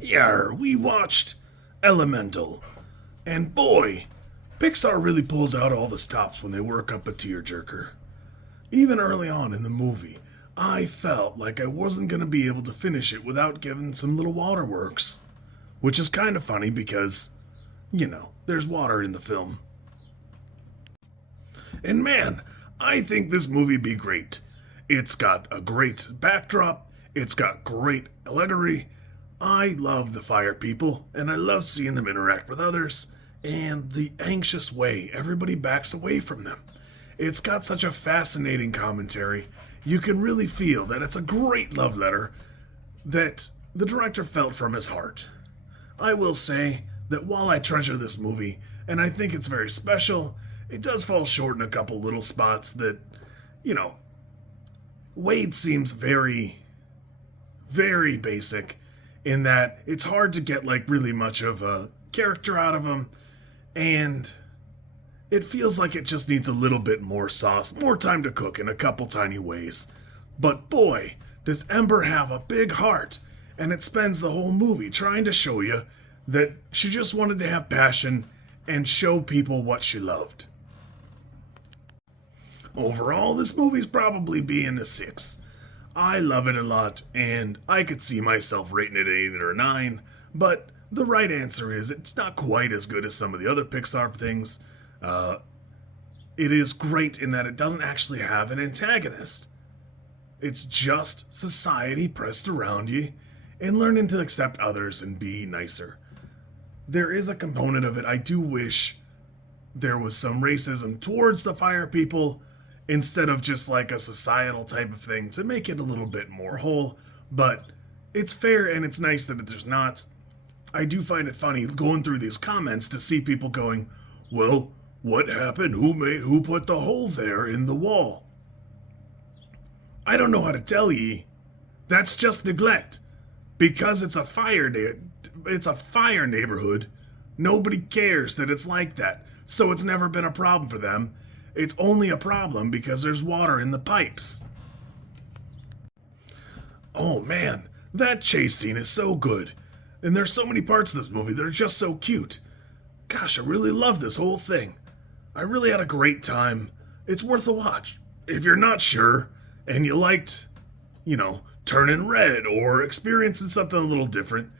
Yeah, we watched Elemental, and boy, Pixar really pulls out all the stops when they work up a tearjerker. Even early on in the movie, I felt like I wasn't going to be able to finish it without giving some little waterworks. Which is kind of funny because, there's water in the film. And man, I think this movie be great. It's got a great backdrop, it's got great allegory. I love the fire people, and I love seeing them interact with others, and the anxious way everybody backs away from them. It's got such a fascinating commentary. You can really feel that it's a great love letter that the director felt from his heart. I will say that while I treasure this movie, and I think it's very special, it does fall short in a couple little spots that, Wade seems very, very basic in that it's hard to get really much of a character out of him, and it feels like it just needs a little bit more sauce, more time to cook in a couple tiny ways. But boy, does Ember have a big heart, and it spends the whole movie trying to show you that she just wanted to have passion and show people what she loved. Overall, this movie's probably being a 6. I love it a lot, and I could see myself rating it 8 or 9, but the right answer is it's not quite as good as some of the other Pixar things. It is great in that it doesn't actually have an antagonist. It's just society pressed around you and learning to accept others and be nicer. There is a component of it I do wish there was some racism towards the fire people instead of just like a societal type of thing to make it a little bit more whole, but it's fair and it's nice that there's not. I do find it funny going through these comments to see people going, well, what happened? Who put the hole there in the wall? I don't know how to tell ye. That's just neglect. Because it's a fire neighborhood, nobody cares that it's like that. So it's never been a problem for them. It's only a problem because there's water in the pipes. Oh man, that chase scene is so good. And there's so many parts of this movie that are just so cute. Gosh, I really love this whole thing. I really had a great time. It's worth a watch. If you're not sure, and you liked, turning red or experiencing something a little different,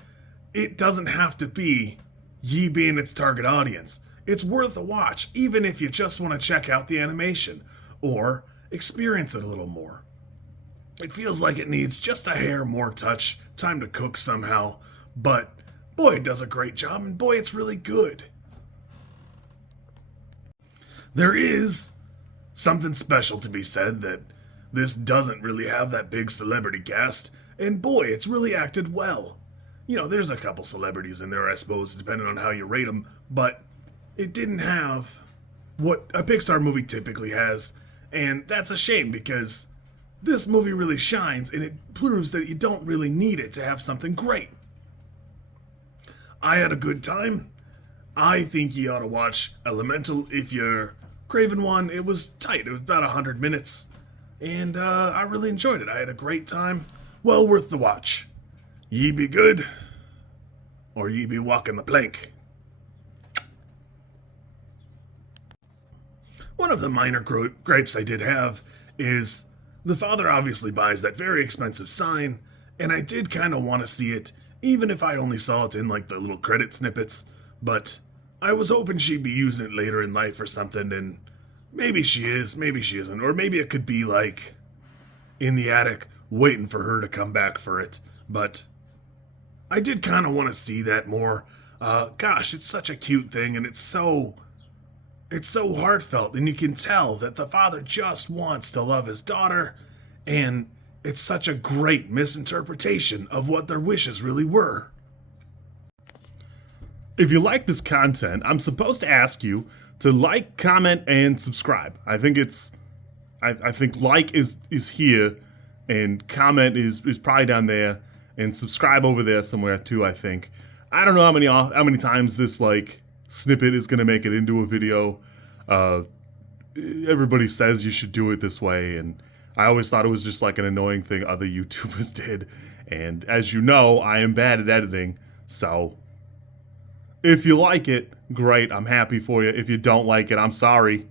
it doesn't have to be ye being its target audience. It's worth a watch, even if you just want to check out the animation or experience it a little more. It feels like it needs just a hair more touch, time to cook somehow, but boy, it does a great job, and boy, it's really good. There is something special to be said that this doesn't really have that big celebrity cast, and boy, it's really acted well. There's a couple celebrities in there, I suppose, depending on how you rate them, but it didn't have what a Pixar movie typically has, and that's a shame because this movie really shines and it proves that you don't really need it to have something great. I had a good time. I think you ought to watch Elemental if you're craving one. It was tight. It was about 100 minutes, and I really enjoyed it. I had a great time. Well worth the watch. Ye be good, or ye be walking the plank. One of the minor gripes I did have is the father obviously buys that very expensive sign, and I did kind of want to see it, even if I only saw it in the little credit snippets, but I was hoping she'd be using it later in life or something, and maybe she is, maybe she isn't, or maybe it could be in the attic waiting for her to come back for it, but I did kind of want to see that more. Gosh, it's such a cute thing, and it's so heartfelt, and you can tell that the father just wants to love his daughter, and it's such a great misinterpretation of what their wishes really were. If you like this content, I'm supposed to ask you to like, comment, and subscribe. I think like is here, and comment is probably down there, and subscribe over there somewhere too, I think. I don't know how many times this snippet is going to make it into a video. Everybody says you should do it this way, and I always thought it was just an annoying thing other YouTubers did. And as you know, I am bad at editing, So, if you like it, great. I'm happy for you. If you don't like it, I'm sorry.